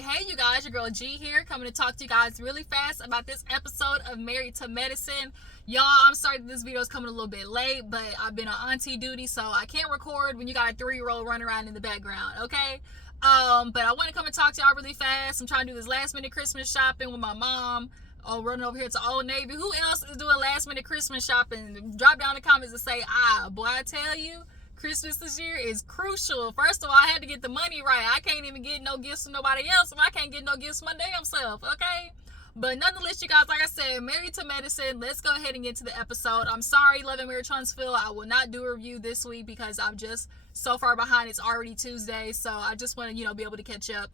Hey you guys, your girl G here, coming to talk to you guys really fast about this episode of Married to Medicine. Y'all, I'm sorry that this video is coming a little bit late, but I've been on auntie duty, so I can't record when you got a 3-year-old running around in the background, okay? But I want to come and talk to y'all really fast. I'm trying to do this last minute Christmas shopping with my mom. Running over here to Old Navy. Who else is doing last minute Christmas shopping? Drop down in the comments and say, boy, I tell you, Christmas this year is crucial. First of all, I had to get the money right. I can't even get no gifts from nobody else, and I can't get no gifts from my damn self, okay? But nonetheless, you guys, like I said, Married to Medicine. Let's go ahead and get to the episode. I'm sorry, Love and Marriage Huntsville. I will not do a review this week because I'm just so far behind. It's already Tuesday, so I just want to, be able to catch up.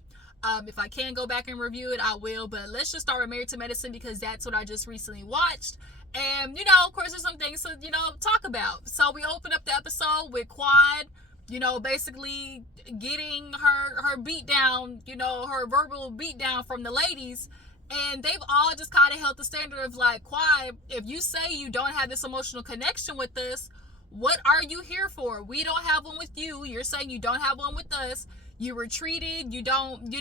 If I can go back and review it, I will. But let's just start with Married to Medicine because that's what I just recently watched. And, of course, there's some things to, talk about. So we open up the episode with Quad, basically getting her beat down, her verbal beat down from the ladies. And they've all just kind of held the standard of like, Quad, if you say you don't have this emotional connection with us, what are you here for? We don't have one with you. You're saying you don't have one with us. You retreated. You don't,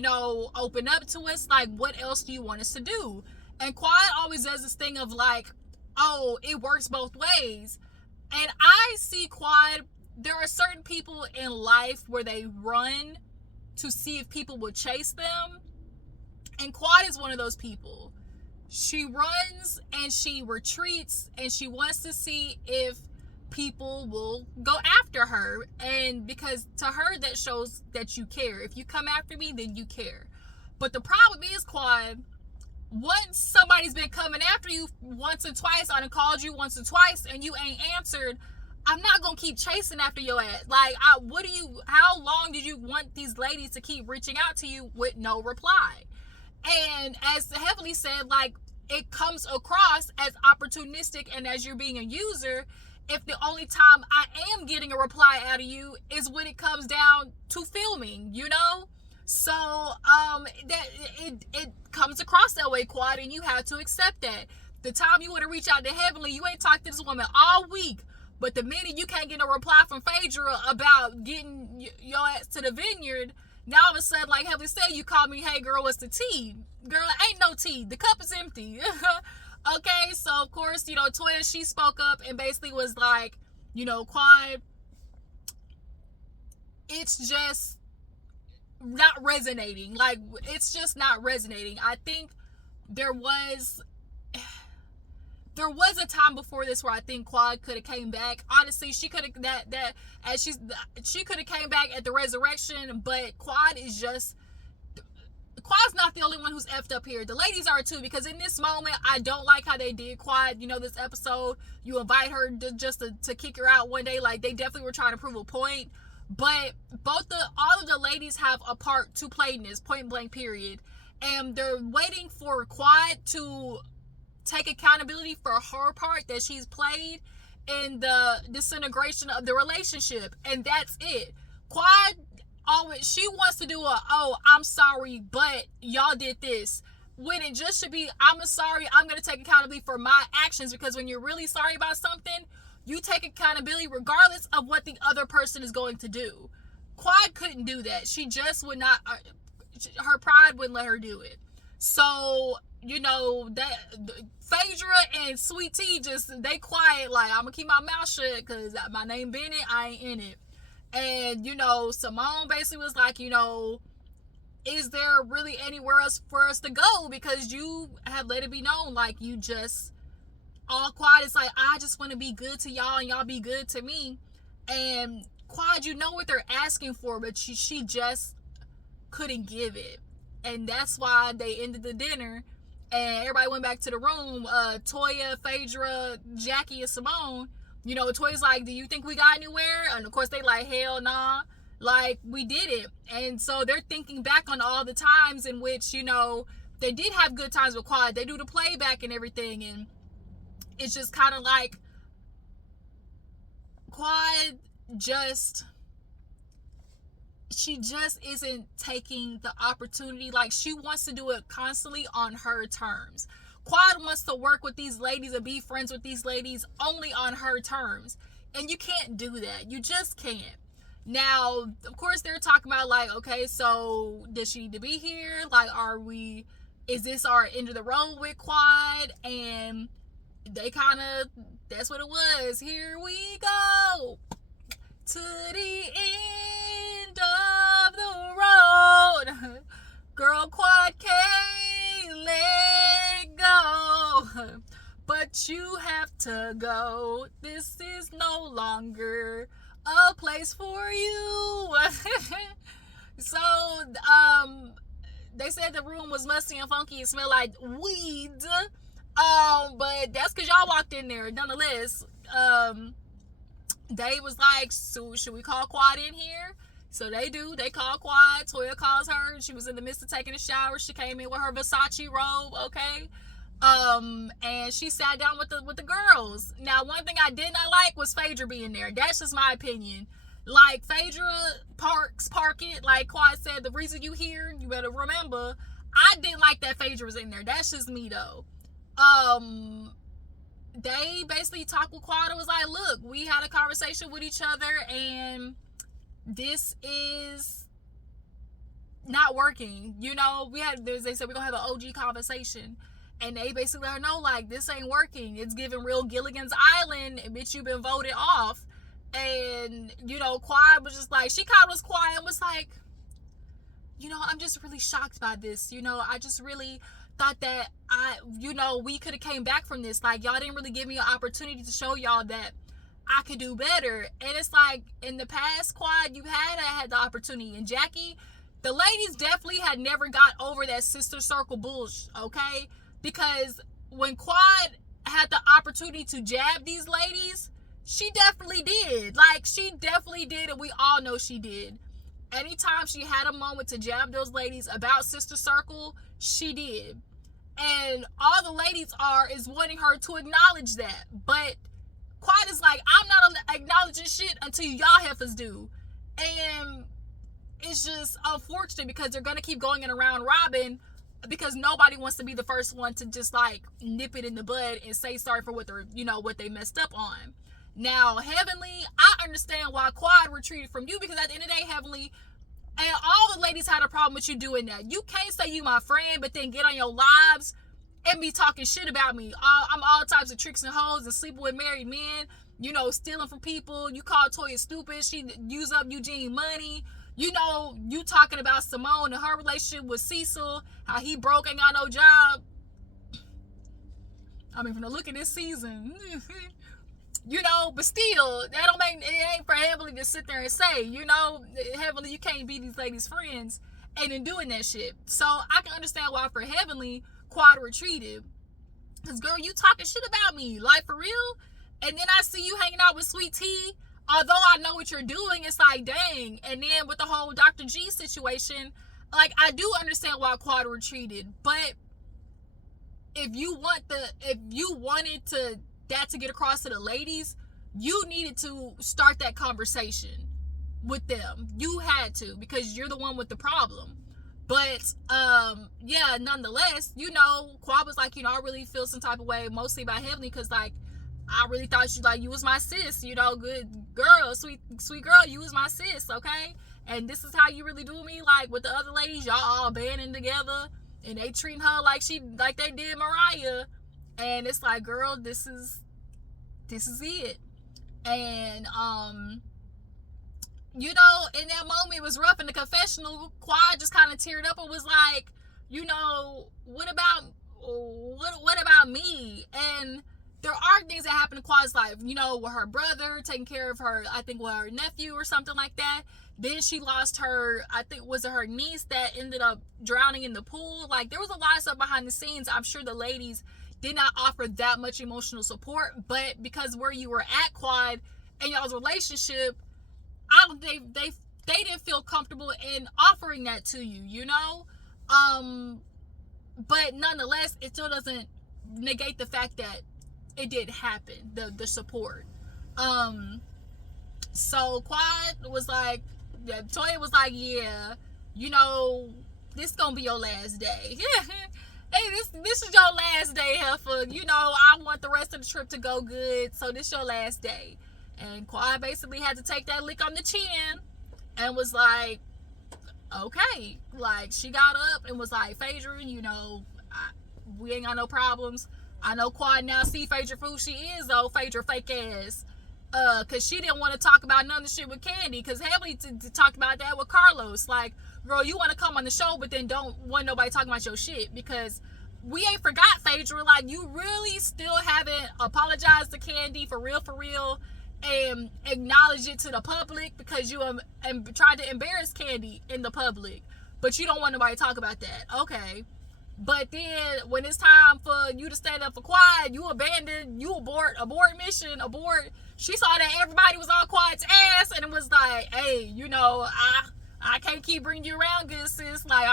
open up to us. Like, what else do you want us to do? And Quad always does this thing of like, oh, it works both ways. And I see Quad, there are certain people in life where they run to see if people will chase them. And Quad is one of those people. She runs and she retreats and she wants to see if people will go after her. And because to her, that shows that you care. If you come after me, then you care. But the problem is, Quad, once somebody's been coming after you once or twice, I done called you once or twice and you ain't answered, I'm not gonna keep chasing after your ass. Like, how long did you want these ladies to keep reaching out to you with no reply? And as Heavenly said, like, it comes across as opportunistic and as you're being a user if the only time I am getting a reply out of you is when it comes down to filming, So, that it comes across that way, Quad, and you have to accept that. The time you want to reach out to Heavenly, you ain't talked to this woman all week, but the minute you can't get no reply from Phaedra about getting your ass to the vineyard, now all of a sudden, like Heavenly said, you call me, hey girl, what's the tea? Girl, ain't no tea. The cup is empty. Okay, so of course, Toya, she spoke up and basically was like, Quad, it's just not resonating. Like, it's just not resonating. I think there was a time before this where I think Quad could have came back. Honestly, she could have she could have came back at the resurrection, but Quad's not the only one who's effed up here. The ladies are too, because in this moment, I don't like how they did Quad. This episode, you invite her to kick her out one day. Like, they definitely were trying to prove a point. But all of the ladies have a part to play in this, point blank period. And they're waiting for Quad to take accountability for her part that she's played in the disintegration of the relationship. And that's it. Quad she wants to do I'm sorry, but y'all did this. When it just should be, I'm sorry, I'm going to take accountability for my actions, because when you're really sorry about something, you take accountability regardless of what the other person is going to do. Quad couldn't do that. She just would not, her pride wouldn't let her do it. So, that Phaedra and Sweet Tea they quiet, like, I'm going to keep my mouth shut because my name Bennett, I ain't in it. And, Simone basically was like, is there really anywhere else for us to go? Because you have let it be known, like, you just all Quad is like, I just want to be good to y'all and y'all be good to me. And Quad, what they're asking for, but she just couldn't give it. And that's why they ended the dinner and everybody went back to the room. Toya, Phaedra, Jackie, and Simone, Toya's like, do you think we got anywhere? And of course they like, hell nah. Like, we did it. And so they're thinking back on all the times in which, they did have good times with Quad. They do the playback and everything. And it's just kind of like Quad she just isn't taking the opportunity. Like, she wants to do it constantly on her terms. Quad wants to work with these ladies and be friends with these ladies only on her terms. And you can't do that. You just can't. Now, of course, they're talking about like, okay, so does she need to be here? Like, is this our end of the road with Quad? And they kind of, that's what it was. Here we go to the end of the road. Girl, Quad can't let go. But you have to go. This is no longer a place for you. So, they said the room was musty and funky. It smelled like weeds. But that's because y'all walked in there. Nonetheless, they was like, so should we call Quad in here? So they do. They call Quad. Toya calls her. She was in the midst of taking a shower. She came in with her Versace robe, okay? And she sat down with the girls. Now, one thing I did not like was Phaedra being there. That's just my opinion. Like, Phaedra park it. Like Quad said, the reason you here, you better remember. I didn't like that Phaedra was in there. That's just me, though. They basically talked with Quad and was like, look, we had a conversation with each other, and this is not working. You know, they said we're gonna have an OG conversation. And they basically let her know, like, this ain't working. It's giving real Gilligan's Island. And bitch, you've been voted off. And, you know, Quad was just like, she called us quiet and was like, you know, I'm just really shocked by this. You know, I just really thought that we could have came back from this. Like, y'all didn't really give me an opportunity to show y'all that I could do better. And it's like, in the past, Quad, you had the opportunity. And Jackie, the ladies definitely had never got over that sister circle bullshit, okay? Because when Quad had the opportunity to jab these ladies, she definitely did. Like, she definitely did, and we all know she did. Anytime she had a moment to jab those ladies about Sister Circle, she did. And all the ladies is wanting her to acknowledge that. But Quad is like, I'm not acknowledging shit until y'all heifers do. And it's just unfortunate because they're going to keep going in a round robin, because nobody wants to be the first one to just like nip it in the bud and say sorry for what they messed up on. Now, Heavenly, I understand why Quad retreated from you, because at the end of the day, Heavenly, and all the ladies had a problem with you doing that. You can't say you my friend, but then get on your lives and be talking shit about me. I'm all types of tricks and hoes and sleeping with married men, you know, stealing from people. You call Toya stupid. She used up Eugene money. You know, you talking about Simone and her relationship with Cecil, how he broke, ain't got no job. I mean, from the look of this season, you know, but still, it ain't for Heavenly to sit there and say, you know, Heavenly, you can't be these ladies' friends and then doing that shit. So I can understand why for Heavenly, Quad retreated. Because, girl, you talking shit about me, like, for real? And then I see you hanging out with Sweet Tea. Although I know what you're doing, it's like, dang. And then with the whole Dr. G situation, like, I do understand why Quad retreated. But if you wanted that to get across to the ladies, you needed to start that conversation with them. You had to, because you're the one with the problem. But yeah, nonetheless, you know, Quad was like, you know, I really feel some type of way, mostly about Heavenly, because like, I really thought you was my sis, you know, good girl, sweet girl, you was my sis, okay? And this is how you really do me, like with the other ladies, y'all all banding together, and they treating her like they did Mariah, and it's like, girl, this is it. And you know, in that moment, it was rough. In the confessional, Quad just kind of teared up and was like, you know, what about me? And there are things that happen in Quad's life, you know, with her brother taking care of her, I think, with her nephew or something like that. Then she lost her, I think, was it her niece that ended up drowning in the pool? Like, there was a lot of stuff behind the scenes. I'm sure the ladies did not offer that much emotional support, but because where you were at, Quad, and y'all's relationship, I don't think they didn't feel comfortable in offering that to you, you know? But nonetheless, it still doesn't negate the fact that it did happen, the support. So Quad was like, Toya was like, yeah, you know, this gonna be your last day. Hey, this is your last day, heifer. You know, I want the rest of the trip to go good, so this your last day. And Quad basically had to take that lick on the chin and was like, okay. Like, she got up and was like, Phaedra, we ain't got no problems. I know Quad now see Phaedra for who she is, though. Phaedra fake ass. Cause she didn't want to talk about none of the shit with Candy, cause Heavily talked about that with Carlos. Like, girl, you want to come on the show, but then don't want nobody talking about your shit, because we ain't forgot, Phaedra. Like, you really still haven't apologized to Candy for real, and acknowledge it to the public, because you tried to embarrass Candy in the public, but you don't want nobody to talk about that. Okay. But then when it's time for you to stand up for Quad, you abort mission, abort. She saw that everybody was on Quad's ass, and it was like, hey, I can't keep bringing you around, good sis. Like,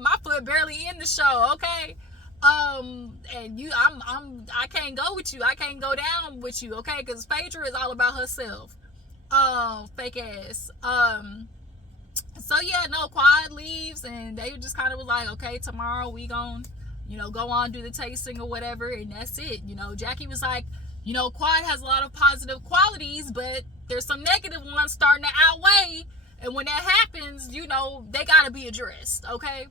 my foot barely in the show, okay? And I can't go with you. I can't go down with you, okay? Because Phaedra is all about herself. Fake ass. So yeah, no, Quad leaves, and they just kind of was like, okay, tomorrow we gon' go on, do the tasting or whatever, and that's it. Jackie was like, Quad has a lot of positive qualities, but there's some negative ones starting to outweigh, and when that happens, they gotta be addressed, okay?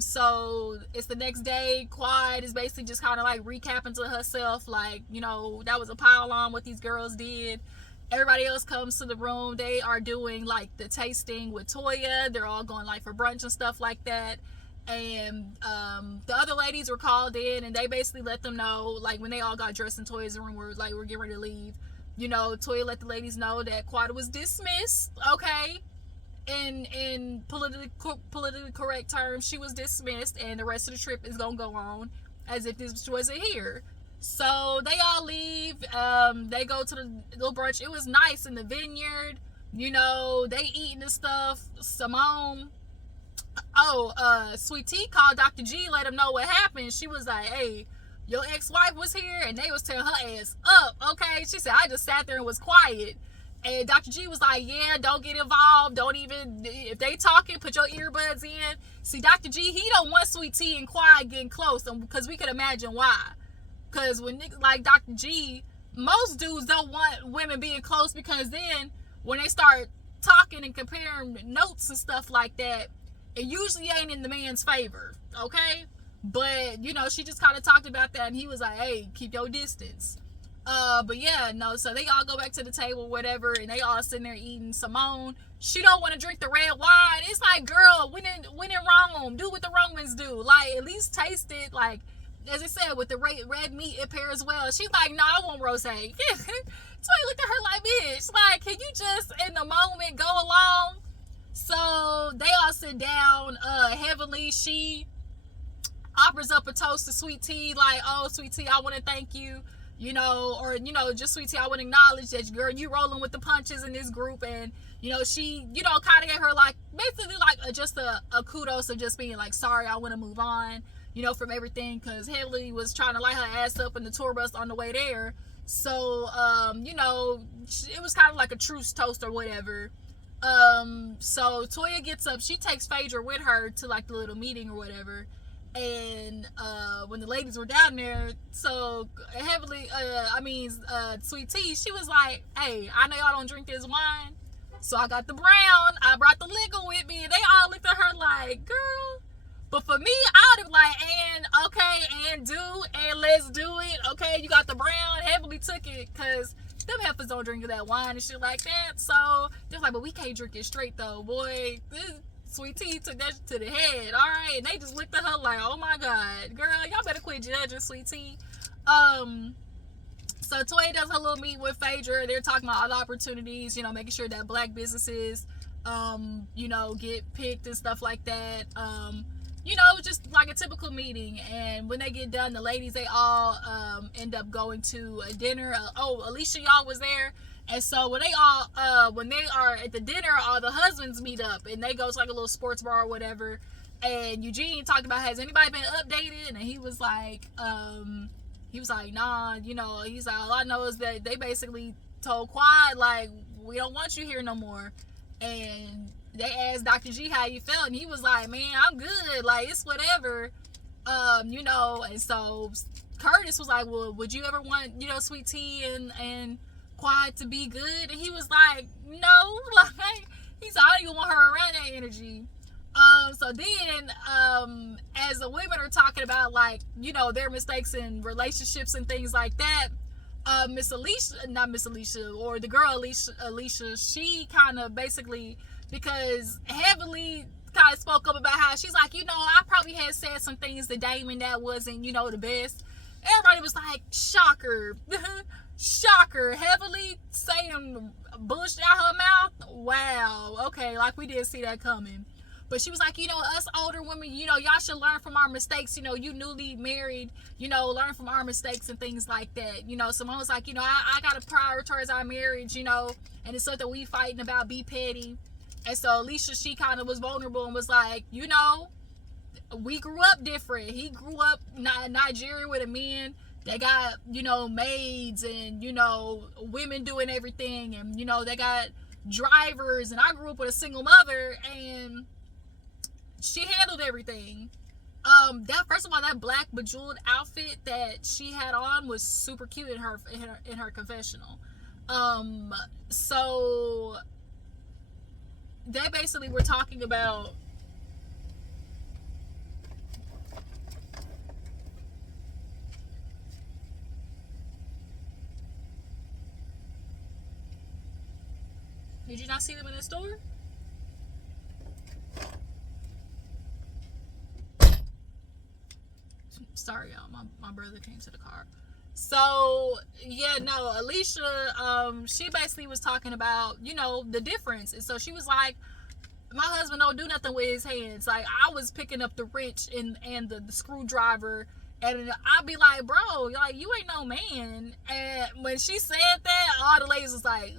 So it's the next day. Quad is basically just kind of like recapping to herself, like, that was a pile on what these girls did. Everybody else comes to the room. They are doing like the tasting with Toya. They're all going like for brunch and stuff like that. And the other ladies were called in, and they basically let them know, like, when they all got dressed in Toya's room, we're getting ready to leave. Toya let the ladies know that Quad was dismissed, okay? In politically correct terms, she was dismissed, and the rest of the trip is gonna go on as if this wasn't here. So they all leave. They go to the little brunch. It was nice in the vineyard. They eating and stuff. Simone, Sweet Tea called Dr. G, let him know what happened. She was like, hey, your ex-wife was here, and they was tearing her ass up, okay? She said, I just sat there and was quiet. And Dr. G was like, yeah, don't get involved. Don't even, if they talking, put your earbuds in. See, Dr. G, he don't want Sweet Tea and Quiet getting close, because we could imagine why. Because when niggas like Dr. G, most dudes don't want women being close, because then when they start talking and comparing notes and stuff like that, it usually ain't in the man's favor, okay? But, she just kind of talked about that, and he was like, hey, keep your distance. But yeah, no, so they all go back to the table, whatever, and they all sitting there eating. Simone, she don't want to drink the red wine. It's like, girl, when in Rome, do what the Romans do. Like, at least taste it, like, as I said, with the red meat, it pairs well. She's like, no, I want rosé. So I looked at her like, bitch, like, can you just, in the moment, go along? So they all sit down. Heavenly, she offers up a toast to Sweet Tea, like, oh, Sweet Tea, I want to thank you, just Sweet Tea, I want to acknowledge that, girl, you rolling with the punches in this group. And, she, kind of gave her, like, basically, like, just a kudos of just being like, sorry, I want to move on, from everything, because Haley was trying to light her ass up in the tour bus on the way there. So, it was kind of like a truce toast or whatever. So Toya gets up, she takes Phaedra with her to, like, the little meeting or whatever. And, when the ladies were down there, so Sweet Tea, she was like, hey, I know y'all don't drink this wine, so I got the brown, I brought the liquor with me. And they all looked at her like, girl. But for me, I would have like, and let's do it. Okay, you got the brown. Heavily took it, because them heifers don't drink that wine and shit like that. So they're like, but we can't drink it straight though, boy. This Sweet Tea took that to the head. All right, and they just looked at her like, oh my god, girl, y'all better quit judging Sweet Tea. So Toya does her little meet with Phaedra. They're talking about other opportunities, making sure that black businesses, get picked and stuff like that. Just like a typical meeting. And when they get done, the ladies, they all end up going to a dinner. Alicia, y'all was there. And so when they are at the dinner, all the husbands meet up, and they go to like a little sports bar or whatever. And Eugene talked about, has anybody been updated? And he was like, nah, he's like, all I know is that they basically told Quad, like, we don't want you here no more. And they asked Dr. G how you felt, and he was like, man, I'm good, like, it's whatever. And so Curtis was like, well, would you ever want, Sweet Tea and Quad to be good? And he was like, no, like, He said, I don't even want her around that energy. So then, as the women are talking about, like, you know, their mistakes in relationships and things like that, Miss Alicia, not Miss Alicia, or the girl Alicia, she kind of basically, because Heavenly kind of spoke up about how she's like, you know, I probably had said some things to Damon that wasn't, you know, the best. Everybody was like, shocker. Shocker. Heavily saying bullshit out her mouth. Wow. Okay, like we didn't see that coming. But she was like, you know, us older women, you know, y'all should learn from our mistakes. You know, you newly married, you know, learn from our mistakes and things like that. You know, Simone was like, you know, I got to prioritize our marriage, you know, and it's something we fighting about, be petty. And so Alicia, she kind of was vulnerable and was like, you know, we grew up different. He grew up Nigerian with a man that got, you know, maids and, you know, women doing everything. And, you know, they got drivers. And I grew up with a single mother, and she handled everything. That, first of all, that black bejeweled outfit that she had on was super cute in her confessional. So they basically were talking about, did you not see them in the store? Sorry, y'all. My brother came to the car. So, yeah, no, Alicia, she basically was talking about, you know, the difference. And so she was like, my husband don't do nothing with his hands. Like, I was picking up the wrench and the screwdriver, and I'd be like, bro, like, you ain't no man. And when she said that, all the ladies was like,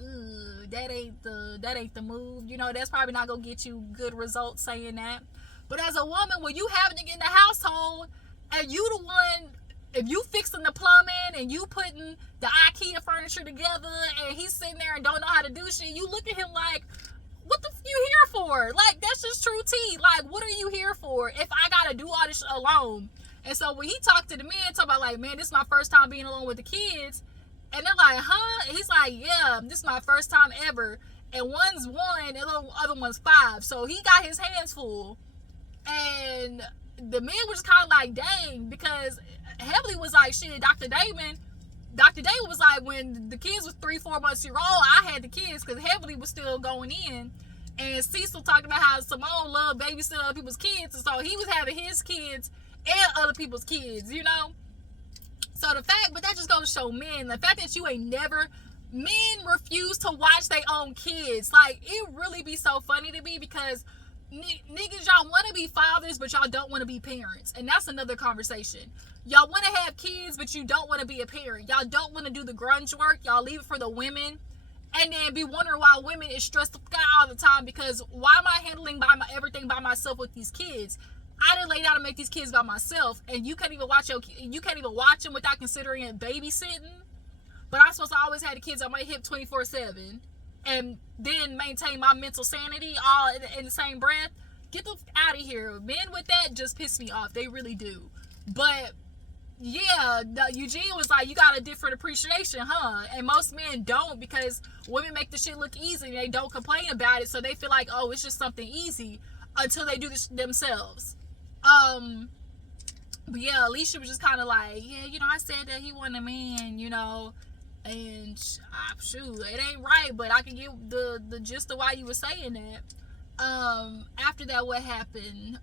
that ain't the move. You know, that's probably not gonna get you good results saying that. But as a woman, when you having to get in the household, and you the one, if you fixing the plumbing and you putting the IKEA furniture together, and he's sitting there and don't know how to do shit, you look at him like, what the f you here for? Like, that's just true tea. Like, what are you here for if I gotta do all this alone? And so when he talked to the men, talk about like, man, this is my first time being alone with the kids, and they're like, huh? And he's like, yeah, this is my first time ever. And one's 1 and the other one's 5, so he got his hands full. And the men was kind of like, dang, because Heavily was like, shit, Dr. Damon was like, when the kids was 3-4 months old, I had the kids, because Heavily was still going in. And Cecil talked about how Simone loved babysitting other people's kids, and so he was having his kids and other people's kids, you know. So the fact, but that just goes to show men, the fact that you ain't never, men refuse to watch their own kids. Like, it really be so funny to me, because niggas, y'all want to be fathers, but y'all don't want to be parents. And that's another conversation. Y'all want to have kids, but you don't want to be a parent. Y'all don't want to do the grunge work. Y'all leave it for the women. And then be wondering why women is stressed out all the time, because why am I handling everything by myself with these kids? I done laid out to make these kids by myself, and you can't even watch them without considering it babysitting. But I'm supposed to always have the kids on my hip 24/7. And then maintain my mental sanity all in the same breath. Get the out of here. Men with that just piss me off. They really do. But yeah, Eugene was like, you got a different appreciation, huh? And most men don't, because women make the shit look easy and they don't complain about it, so they feel like, oh, it's just something easy until they do this themselves. But yeah, Alicia was just kind of like, yeah, you know, I said that he wasn't a man, you know. And shoot, it ain't right, but I can get the gist of why you were saying that. After that, what happened?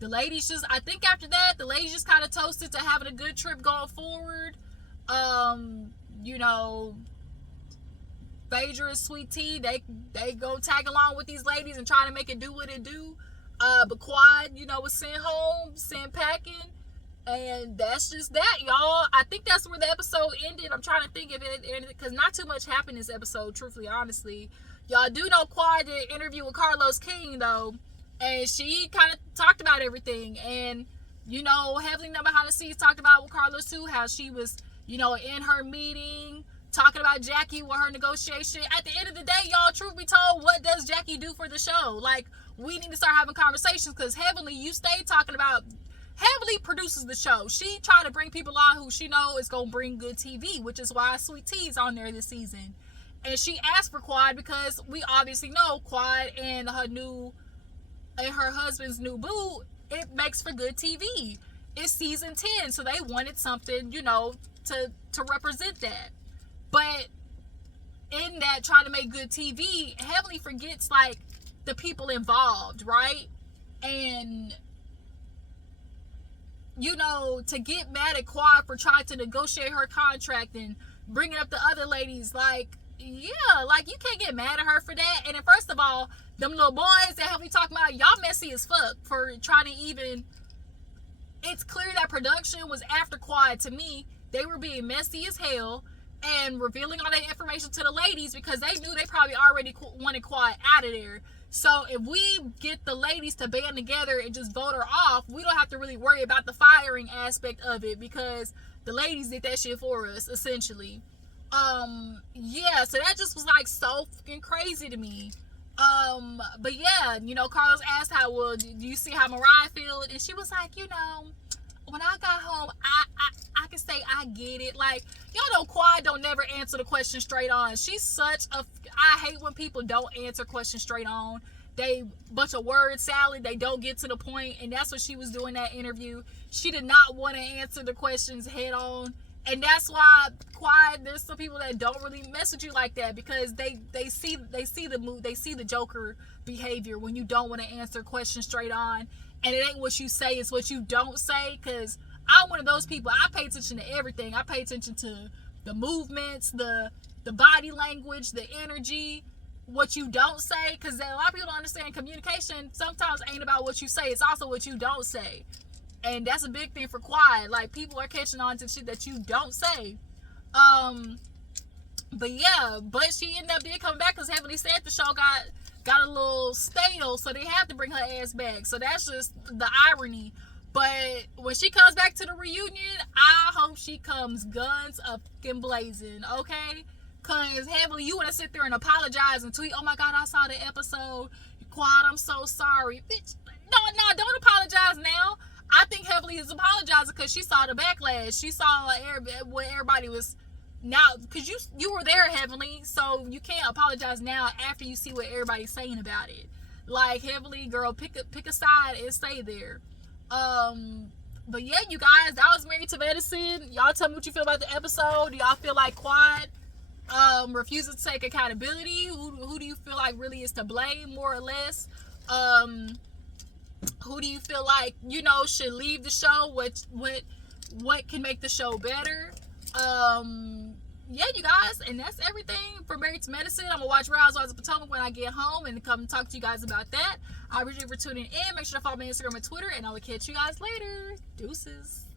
The ladies just, I think after that, the ladies just kind of toasted to having a good trip going forward. You know, Phaedra and Sweet Tea, they go tag along with these ladies and try to make it do what it do. But Quad, you know, was sent home, sent packing. And that's just that, y'all. I think that's where the episode ended. I'm trying to think of it, because not too much happened in this episode, truthfully, honestly. Y'all do know Quad did an interview with Carlos King, though. And she kind of talked about everything. And, you know, Heavenly Number Behind the Scenes talked about with Carlos, too, how she was, you know, in her meeting, talking about Jackie with her negotiation. At the end of the day, y'all, truth be told, what does Jackie do for the show? Like, we need to start having conversations, because Heavenly, you stay talking about... Heavily produces the show. She try to bring people on who she know is going to bring good TV, which is why Sweet Tea's on there this season. And she asked for Quad because we obviously know Quad and her husband's new boo, it makes for good TV. It's season 10, so they wanted something, to represent that. But in that trying to make good TV, Heavenly forgets like the people involved, right? And to get mad at Quad for trying to negotiate her contract and bringing up the other ladies, like, yeah, like, you can't get mad at her for that. And then, first of all, them little boys that Heavenly talking about, y'all messy as fuck for trying to even... It's clear that production was after Quad. To me, they were being messy as hell and revealing all that information to the ladies because they knew they probably already wanted Quad out of there. So if we get the ladies to band together and just vote her off, we don't have to really worry about the firing aspect of it because the ladies did that shit for us, essentially. Yeah, so that just was like so fucking crazy to me. But yeah, Carlos asked well, do you see how Mariah feel? And she was like, when I got home, I can say I get it. Like, y'all know Quad don't never answer the question straight on. She's such a... I hate when people don't answer questions straight on. They bunch of word salad. They don't get to the point. And that's what she was doing in that interview. She did not want to answer the questions head on. And that's why Quad, there's some people that don't really mess with you like that because they see the move, they see the Joker behavior when you don't want to answer questions straight on. And it ain't what you say, it's what you don't say. Because I'm one of those people. I pay attention to everything. I pay attention to the movements, the body language, the energy, what you don't say. Because a lot of people don't understand communication sometimes ain't about what you say. It's also what you don't say. And that's a big thing for Quad. Like, people are catching on to shit that you don't say. But yeah, but she ended up coming back because Heavenly said the show got a little stale, so they have to bring her ass back. So that's just the irony. But when she comes back to the reunion, I hope she comes guns a fucking blazing, okay? Because Heavenly, you want to sit there and apologize and tweet, oh my God, I saw the episode. Quad, I'm so sorry. Bitch, no, don't apologize now. I think Heavenly is apologizing because she saw the backlash. She saw what everybody was... Now, because you were there, Heavenly, so you can't apologize now after you see what everybody's saying about it. Like, Heavenly, girl, pick a side and stay there. But yeah, you guys, that was Married to Medicine. Y'all tell me what you feel about the episode. Do y'all feel like Quad refuses to take accountability? Who do you feel like really is to blame, more or less? Who do you feel like, should leave the show? What can make the show better? Yeah, you guys, and that's everything for Married to Medicine. I'm gonna watch Real Housewives of Potomac when I get home and come talk to you guys about that. I appreciate you for tuning in. Make sure to follow me on Instagram and Twitter, and I will catch you guys later. Deuces.